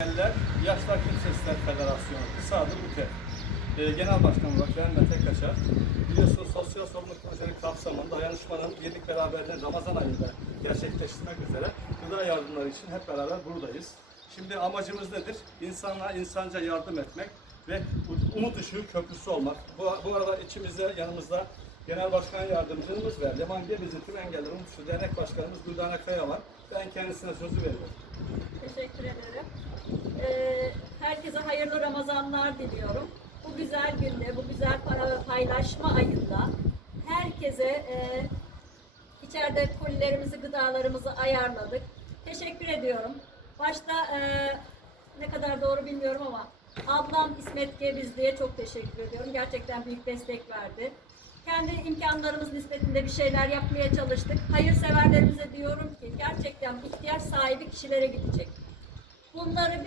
Engeller Yaşlar Kimsesizler Federasyonu, kısa adı UTE. Ee, Genel Başkan olarak ben Mete. Biliyorsunuz sosyal sorumluluk projeleri kapsamında dayanışmanın birlik beraberliğini Ramazan ayında gerçekleştirmek üzere gıda yardımları için hep beraber buradayız. Şimdi amacımız nedir? İnsanlığa insanca yardım etmek ve umut ışığı köprüsü olmak. Bu, bu arada içimizde yanımızda Genel Başkan Yardımcımız ve Leman Gebezi Tüm Engelleri Umut Dernek Başkanımız Güldane Kaya var. Ben kendisine sözü veriyorum. Teşekkür ederim. Ee, herkese hayırlı Ramazanlar diliyorum. Bu güzel günde, bu güzel para paylaşma ayında herkese e, içeride kolilerimizi, gıdalarımızı ayarladık. Teşekkür ediyorum. Başta e, ne kadar doğru bilmiyorum ama ablam İsmet Gebizli'ye çok teşekkür ediyorum. Gerçekten büyük destek verdi. Kendi imkanlarımız nispetinde bir şeyler yapmaya çalıştık. Hayırseverlerimize diyorum gerçekten ihtiyaç sahibi kişilere gidecek. Bunları bir